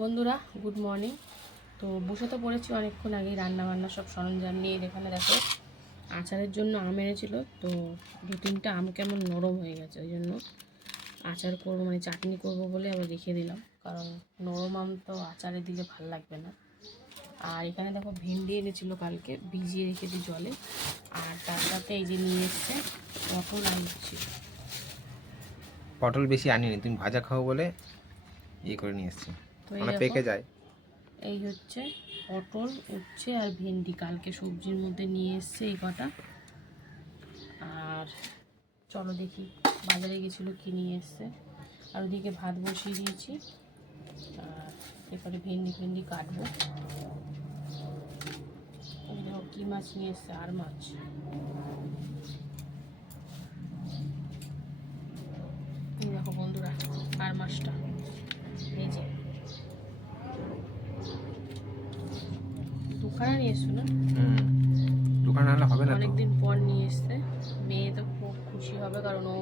বন্ধুরা good morning তো বসে তো পড়েছি অনেকক্ষণ আগে রান্না বান্না সব সরঞ্জাম নিয়ে এখানে দেখো। আচারের জন্য আম এনেছিল, তো দু তিনটা আম কেমন নরম হয়ে গেছে, ওই জন্য আচার করব মানে চাটনি করব বলে আবার রেখে দিলাম। কারণ নরম আম তো আচারে দিলে ভালো লাগবে না। আর এখানে দেখো ভেন্ডি এনেছিল কালকে, ভিজিয়ে রেখে দিই জলে। আর তার সাথে এই যে নিয়ে এসছে পটল আনছি পটল বেশি আনিনি, তুমি ভাজা খাও বলে ইয়ে করে নিয়ে এসছি। মানে পেকে যায়। এই হচ্ছে পটল উচ্ছে আর ভেন্ডি। কালকে সবজির মধ্যে নিয়ে এসছে এই কটা। আর চলো দেখি বাজারে গেছিল কি নিয়ে এসছে। আর ওদিকে ভাত বসিয়ে দিয়েছি। আর এরপরে ভেন্ডি ফেন্ডি কাটবো। দেখো কী মাছ নিয়ে এসছে আর মাছ এই দেখো বন্ধুরা আর মাছটা এই যে দুখানা নিয়ে এসছো না? হুম। দোকান আনলে হবে না অনেকদিন পর নিয়ে এসছে। মেয়ে তো খুব খুশি হবে কারণ ও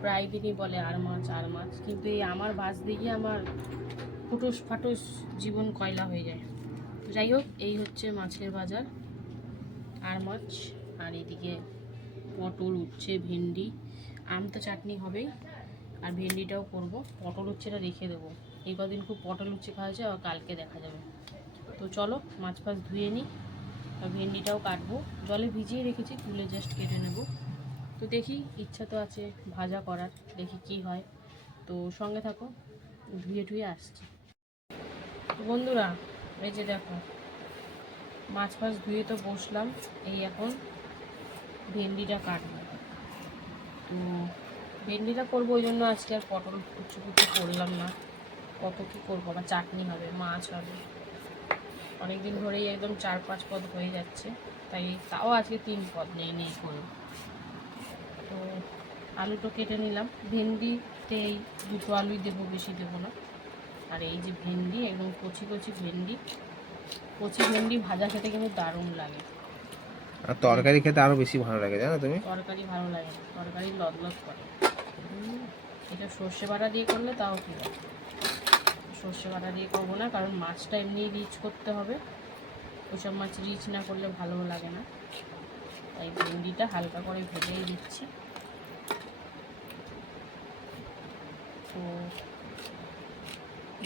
প্রায় দিনই বলে আর মাছ আর মাছ। কিন্তু এই আমার বাস দিয়ে আমার ফুটোস ফাটোস জীবন কয়লা হয়ে যায়। যাই হোক এই হচ্ছে মাছের বাজার। আর মাছ আর এদিকে পটল উচ্ছে ভেন্ডি। আম তো চাটনি হবেই। আর ভেন্ডিটাও করব। পটল উচ্ছেটা রেখে দেবো। এই কদিন খুব পটল উচ্ছে খাওয়া হয়েছে আর কালকে দেখা যাবে। তো চলো মাছ ফাছ ধুয়ে নিই ভেন্ডিটাও কাটবো। জলে ভিজিয়ে রেখেছি, তুলে জাস্ট কেটে নেব। তো দেখি, ইচ্ছা তো আছে ভাজা করার, দেখি কি হয়। তো সঙ্গে থাকো, ধুয়ে ধুয়ে আসছি। বন্ধুরা, এই যে দেখো, মাছ ফাছ ধুয়ে তো বসলাম, এই এখন ভেন্ডিটা কাটবো। তো ভেন্ডিটা করব ওই জন্য আজকে আর পটল কুচু করলাম না। কত কী করব, আবার চাটনি হবে, মাছ হবে। অনেক দিন ধরেই একদম চার পাঁচ পদ হয়ে যাচ্ছে। তাই তাও আজকে তিন পদ নেই নেই করে। তো আলুটো কেটে নিলাম। ভেন্ডিতে এই দুটো আলুই দেবো বেশি দেবো না। আর এই যে ভেন্ডি একদম কচি কচি ভেন্ডি। কচি ভেন্ডি ভাজা খেতে কিন্তু দারুণ লাগে। আর তরকারি খেতে আরও বেশি ভালো লাগে জানো তুমি? তরকারি ভালো লাগে না। তরকারি লদলদ করে। এটা সর্ষে বাটা দিয়ে করলে তাও আছে সর্ষে বাটা দিয়ে করব না, কারণ মাছটা এমনি রিচ করতে হবে। ওইসব মাছ রিচ না করলে ভালো লাগে না। তাই ভেন্ডিটা হালকা করে ভেজেই দিচ্ছি। তো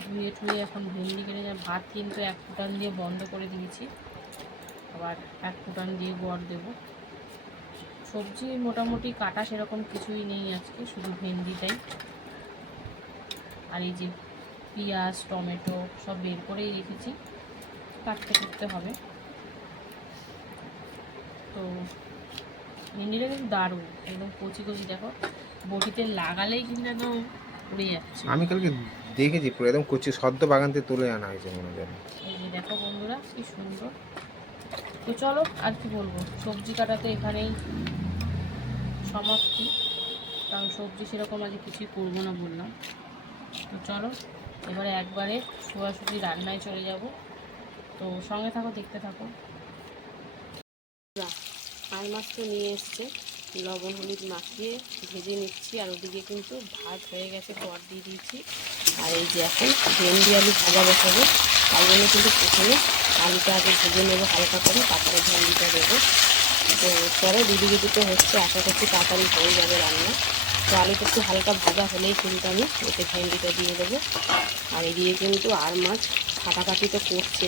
ধুয়ে টুয়ে এখন ভেন্ডি কেটে যা ভাত কিন্তু এক ফুটান দিয়ে বন্ধ করে দিয়েছি। আবার এক ফুটান দিয়ে গড় দেবো। সবজি মোটামুটি কাটা সেরকম কিছুই নেই আজকে, শুধু ভেন্ডিটাই। আর এই যে পেঁয়াজ টমেটো সব বের করেই রেখেছি। কাটতে করতে হবে। তো ভেন্ডিটা কিন্তু দারুণ একদম কচি কচি। দেখো বটিতে লাগালেই কিন্তু একদম উড়ে যাচ্ছে। আমি কালকে দেখেছি পুরো একদম কচি সদ্য বাগান থেকে তুলে আনা হয়েছে মনে হয় এই যে দেখো বন্ধুরা কি সুন্দর। তো চলো আর কি বলব? সবজি কাটা তো এখানেই সমাপ্তি। কারণ সবজি সেরকম আজ কিছুই করব না বললাম। তো চলো এবারে একবারে সোয়াশুটি রান্নায় চলে যাব। তো সঙ্গে থাকো, দেখতে থাকো। আর মাছ তো নিয়ে এসছে। লবণ, হলুদ মাখিয়ে ভেজে নিচ্ছি। আর ওদিকে কিন্তু ভাত হয়ে গেছে পর দিয়ে দিয়েছি। আর এই যে এখন ভেন্ডি আলু ভাজা বসাবো। তাই জন্য কিন্তু প্রথমে আলুটা আগে ভেজে নেব হালকা করে, তারপরে ভেন্ডিটা দেবো। তো চলো, দিদিকে দুটো হচ্ছে, আশা করছি তাড়াতাড়ি হয়ে যাবে রান্না। তো আলুটা একটু হালকা ভাজা হলেই কিন্তু আমি এতে ভেন্ডিটা দিয়ে দেবো। আর এদিকে কিন্তু আর মাছ কাটাকাটি তো করছে।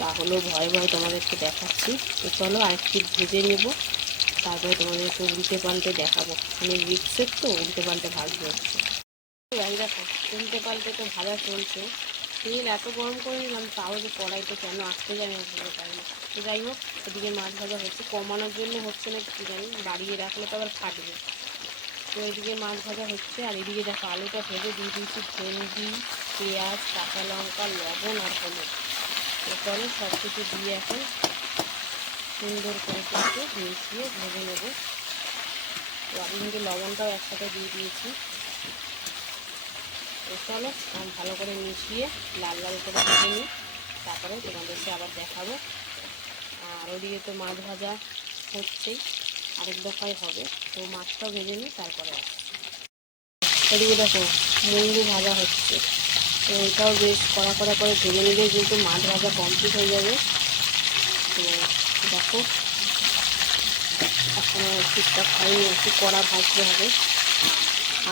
তাহলেও ভয় ভয় তোমাদেরকে দেখাচ্ছি। তো চলো আর একটু ভেজে নেব। তারপরে তোমাদেরকে উল্টে পাল্টে দেখাবো। আমি রিক্সের তো উল্টে পাল্টে ভাজবো এই দেখো, উল্টে পাল্টে তো ভাজা চলছে। তেল এত গরম করে নিলাম, তাও যে কড়াইতে কেন আসতে যায় না বুঝতে পারি না। তো যাই হোক ওদিকে মাছ ভাজা হচ্ছে। কমানোর জন্য হচ্ছে না কি জানি, বাড়িয়ে রাখলে তো আবার ফাটবে। তো এদিকে মাছ ভাজা হচ্ছে, আর এদিকে দেখো আলুটা ভেজে দিয়ে দিয়েছি ভেন্ডি পেঁয়াজ, কাঁচা লঙ্কা, লবণ আর হলুদ। এরপরে সব কিছু দিয়ে এখন সুন্দর করে কিন্তু মিশিয়ে ভেজে নেব। তো আমি কিন্তু লবণটাও একসাথে দিয়ে দিয়েছি। চলো ভালো করে মিশিয়ে লাল লাল করে ভেজে নিই। তারপরে তোমাদেরকে আবার দেখাবো। আর ওদিকে তো মাছ ভাজা হচ্ছেই। আরেক দফায় হবে। তো মাছটাও ভেজে নিই তারপরে এদিকে দেখো মুঙ্গি ভাজা হচ্ছে। তো এটাও বেশ কড়া কড়া করে ভেজে নিলে কিন্তু মাছ ভাজা কমপ্লিট হয়ে যাবে, তো দেখো, এখনও ঠিকঠাক হয়নি একটু কড়া ভাজতে হবে।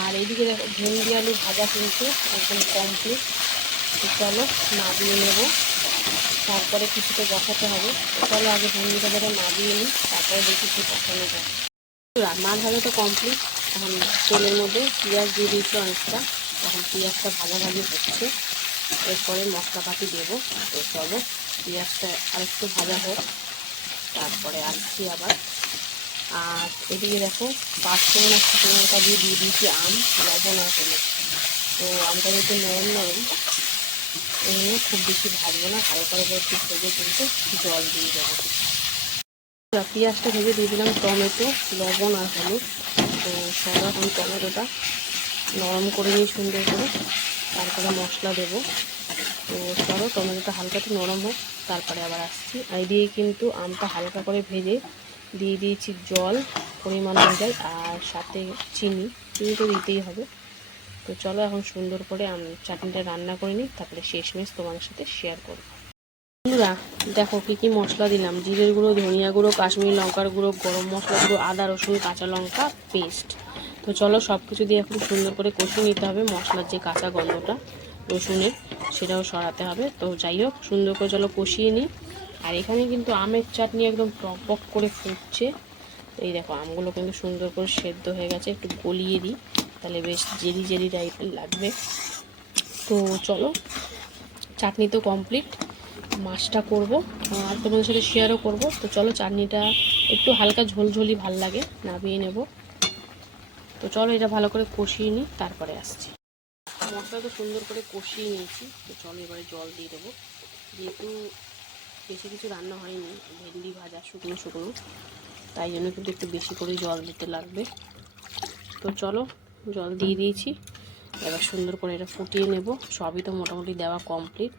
আর এইদিকে দেখো, ভেন্ডি আলু ভাজা কিন্তু একদম কমপ্লিট চলো নামিয়ে নেব। তারপরে কিছুটা বসাতে হবে। চলো আগে ভেন্ডিটা ধরে নামিয়ে নিই, তারপরে দেখি কি বসানো যায়। মাছ ভাজা তো কমপ্লিট এখন তেলের মধ্যে পেঁয়াজ দিয়ে দিয়েছি অনেকটা। এখন পেঁয়াজটা ভাজি হচ্ছে। এরপরে মশলাপাতি দেবো। তো চলো পেঁয়াজটা আরেকটু ভাজা হোক। তারপরে আসছি আবার। আর এদিকে দেখো পাঁচফোড়ন আর দিয়ে দিয়ে দিয়েছি আম, লবণ আর তো আমটা যেহেতু নরম নরম। এগুলো খুব বেশি ভাজবো না, হালকা করে একটু ভেজে কিন্তু জল দিয়ে দেবো। পেঁয়াজটা ভেজে দিয়ে দিলাম, টমেটো, লবণ আর হলুদ। তো সব এখন টমেটোটা নরম করে নিই সুন্দর করে তারপরে মশলা দেবো। তো চলো, টমেটোটা হালকা একটু নরম হোক, তারপরে আবার আসছি। আর দিয়ে কিন্তু আমটা হালকা করে ভেজে দিয়ে দিয়েছি জল, পরিমাণ অনুযায়ী আর সাথে চিনি চিনি তো দিতেই হবে। তো চলো এখন সুন্দর করে আমি চাটনিটা রান্না করে নিই, তারপরে শেষমেশ তোমাদের সাথে শেয়ার করব। বন্ধুরা, দেখো কী কী মশলা দিলাম। জিরের গুঁড়ো, ধনিয়া গুঁড়ো, কাশ্মীরি লঙ্কার গুঁড়ো, গরম মশলা গুঁড়ো, আদা, রসুন, কাঁচা লঙ্কা পেস্ট তো চলো সব কিছু দিয়ে এখন সুন্দর করে কষিয়ে নিতে হবে মশলার যে কাঁচা গন্ধটা, রসুনের, সেটাও সরাতে হবে। তো যাই হোক, সুন্দর করে চলো কষিয়ে নিই। আর এখানে কিন্তু আমের চাটনি একদম টক টক করে ফুটছে। এই দেখো, আমগুলো কিন্তু সুন্দর করে সেদ্ধ হয়ে গেছে, একটু গলিয়ে দিই। তাহলে বেশ জেরি জেরি টাইপের লাগবে। তো চলো, চাটনি তো কমপ্লিট মাছটা করব আর তোমাদের সাথে শেয়ারও করব। তো চলো, চাটনিটা একটু হালকা ঝোলঝোলি ভালো লাগে, নামিয়ে নেব। তো চলো, এটা ভালো করে কষিয়ে নিই, তারপরে আসছি। মশলা তো সুন্দর করে কষিয়ে নিয়েছি, তো চলো এবারে জল দিয়ে দেবো। যেহেতু বেশি কিছু রান্না হয়নি, ভেন্ডি ভাজা, শুকনো শুকনো, তাই জন্য কিন্তু একটু বেশি করে জল দিতে লাগবে। তো চলো জল দিয়ে দিয়েছি। এবার সুন্দর করে এটা ফুটিয়ে নেব। সবই তো মোটামুটি দেওয়া কমপ্লিট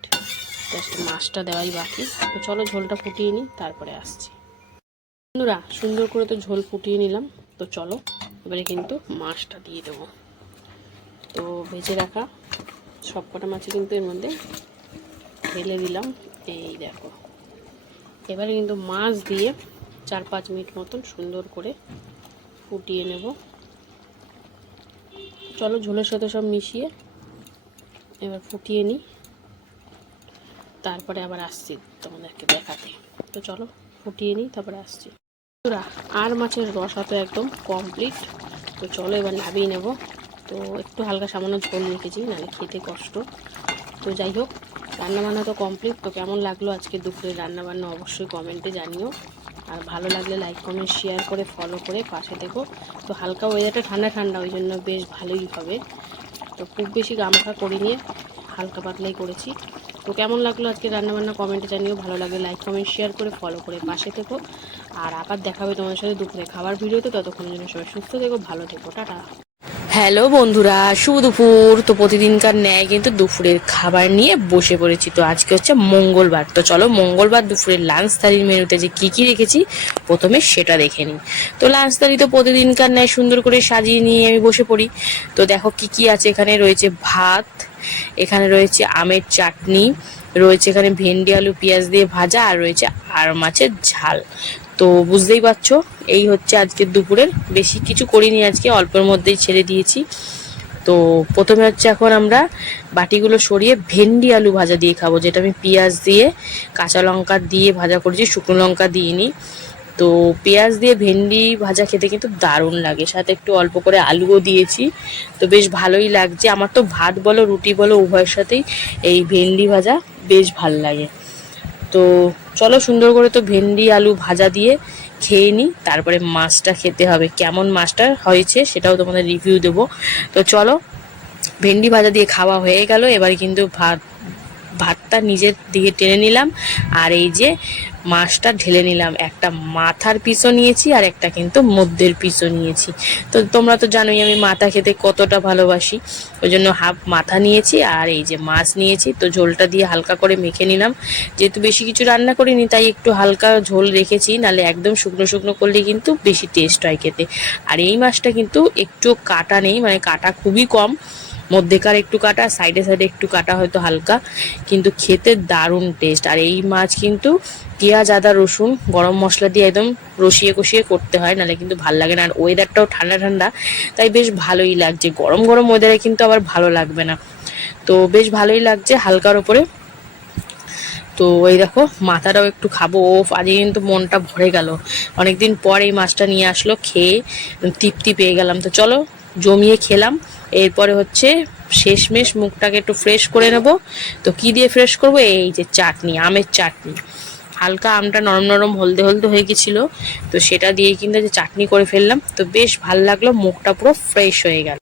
জাস্ট মাছটা দেওয়াই বাকি। তো চলো ঝোলটা ফুটিয়ে নিই, তারপরে আসছি। বন্ধুরা, সুন্দর করে তো ঝোল ফুটিয়ে নিলাম। তো চলো, এবারে কিন্তু মাছটা দিয়ে দেবো। তো ভেজে রাখা সব কটা মাছই কিন্তু এর মধ্যে ঢেলে দিলাম। এই দেখো। এবারে কিন্তু মাছ দিয়ে চার পাঁচ মিনিট মতন সুন্দর করে ফুটিয়ে নেব। চলো ঝোলের সাথে সব মিশিয়ে এবার ফুটিয়ে নিই। তারপরে আবার আসছি তোমাদেরকে দেখাতে। তো চলো ফুটিয়ে নিই, তারপরে আসছি। আর মাছের রসা তো একদম কমপ্লিট তো চলো এবার নামিয়ে নেব। তো একটু হালকা সামান্য ঝোল রেখেছি নাহলে খেতে কষ্ট। তো যাই হোক, রান্নাবান্না তো কমপ্লিট তো কেমন লাগল আজকে দুপুরে রান্নাবান্না অবশ্যই কমেন্টে জানিও। আর ভালো লাগলে লাইক কমেন্ট শেয়ার করে ফলো করে পাশে দেখো তো হালকা ওয়েদারটা ঠান্ডা ঠান্ডা, ওই জন্য বেশ ভালোই হবে। তো খুব বেশি গামখা করে নিয়ে হালকা পাতলাই করেছি। তো কেমন লাগল আজকে রান্নাবান্না? কমেন্টে জানিও। ভালো লাগলে লাইক কমেন্ট শেয়ার করে ফলো করে পাশে থেকো। আর আবার দেখাবে তোমাদের সাথে দুপুরে খাবার ভিডিওতে। ততক্ষণের জন্য সবাই সুস্থ থেকো, ভালো থেকো। টাটা। হ্যালো বন্ধুরা, শুভ দুপুর। তো প্রতিদিনকার ন্যায় কিন্তু দুপুরের খাবার নিয়ে বসে পড়েছি। তো আজকে হচ্ছে মঙ্গলবার। তো চলো মঙ্গলবার দুপুরের লাঞ্চ থালির মেনুতে যে কি কি রেখেছি, প্রথমে সেটা দেখে নিই। তো লাঞ্চ থালি তো প্রতিদিনকার ন্যায় সুন্দর করে সাজিয়ে নিয়ে আমি বসে পড়ি। তো দেখো কি কি আছে এখানে, রয়েছে ভাত, এখানে রয়েছে আমের চাটনি, রয়েছে এখানে ভেন্ডি, আলু, পেঁয়াজ দিয়ে ভাজা, আর রয়েছে আর মাছের ঝাল। তো বুঝতেই পারছ, এই হচ্ছে আজকের দুপুরের। বেশি কিছু করিনি আজকে, অল্পের মধ্যেই ছেড়ে দিয়েছি। তো প্রথমে হচ্ছে এখন আমরা বাটিগুলো সরিয়ে ভেন্ডি আলু ভাজা দিয়ে খাব, যেটা আমি পেঁয়াজ দিয়ে, কাঁচা লঙ্কা দিয়ে ভাজা করেছি, শুকনো লঙ্কা দিইনি। তো পেঁয়াজ দিয়ে ভেন্ডি ভাজা খেতে কিন্তু দারুণ লাগে, সাথে একটু অল্প করে আলুও দিয়েছি। তো বেশ ভালোই লাগছে। আমার তো ভাত বলো, রুটি বলো, উভয়ের সাথেই এই ভেন্ডি ভাজা বেশ ভালো লাগে। তো চলো সুন্দর করে তো ভেন্ডি, আলু ভাজা দিয়ে খেয়ে নিই তারপরে মাছটা খেতে হবে। কেমন মাছটা হয়েছে সেটাও তোমাদের রিভিউ দেবো। তো চলো, ভেন্ডি ভাজা দিয়ে খাওয়া হয়ে গেল, এবার কিন্তু ভাত ভাতটা নিজের দিকে টেনে নিলাম, আর এই যে মাছটা ঢেলে নিলাম। একটা মাথার পিসও নিয়েছি আর একটা কিন্তু মধ্যের পিসও নিয়েছি। তো তোমরা তো জানোই আমি মাথা খেতে কতটা ভালোবাসি। ওই জন্য হাফ মাথা নিয়েছি আর এই যে মাছ নিয়েছি। তো ঝোলটা দিয়ে হালকা করে মেখে নিলাম। যেহেতু বেশি কিছু রান্না করিনি, তাই একটু হালকা ঝোল রেখেছি। নালে একদম শুকনো শুকনো করলে কিন্তু বেশি টেস্ট হয় খেতে। আর এই মাছটা কিন্তু একটু কাটা নেই মানে কাটা খুবই কম। মধ্যেকার একটু কাটা সাইডে সাইডে একটু কাটা হয়তো হালকা, কিন্তু খেতে দারুণ টেস্ট আর এই মাছ কিন্তু পেঁয়াজ, আদা, রসুন গরম মশলা দিয়ে একদম রসিয়ে কষিয়ে করতে হয়, নাহলে কিন্তু ভালো লাগে না। আর ওয়েদারটাও ঠান্ডা ঠান্ডা, তাই বেশ ভালোই লাগছে। গরম গরম ওয়েদারে কিন্তু আবার ভালো লাগবে না। তো বেশ ভালোই লাগছে হালকার ওপরে তো এই দেখো, মাথাটাও একটু খাব। ও আজকে কিন্তু মনটা ভরে গেল। অনেকদিন পর এই মাছটা নিয়ে আসলো, খেয়ে তৃপ্তি পেয়ে গেলাম। তো চলো, জমিয়ে খেলাম। এরপরে হচ্ছে শেষমেশ মুখটাকে একটু ফ্রেশ করে নেব। তো কি দিয়ে ফ্রেশ করব? এই যে চাটনি, আমের চাটনি। হালকা আমটা নরম নরম হলদে হলদে হয়ে গেছিল। তো সেটা দিয়ে কিন্তু যে চাটনি করে ফেললাম। তো বেশ ভালো লাগল, মুখটা পুরো ফ্রেশ হয়ে গেল।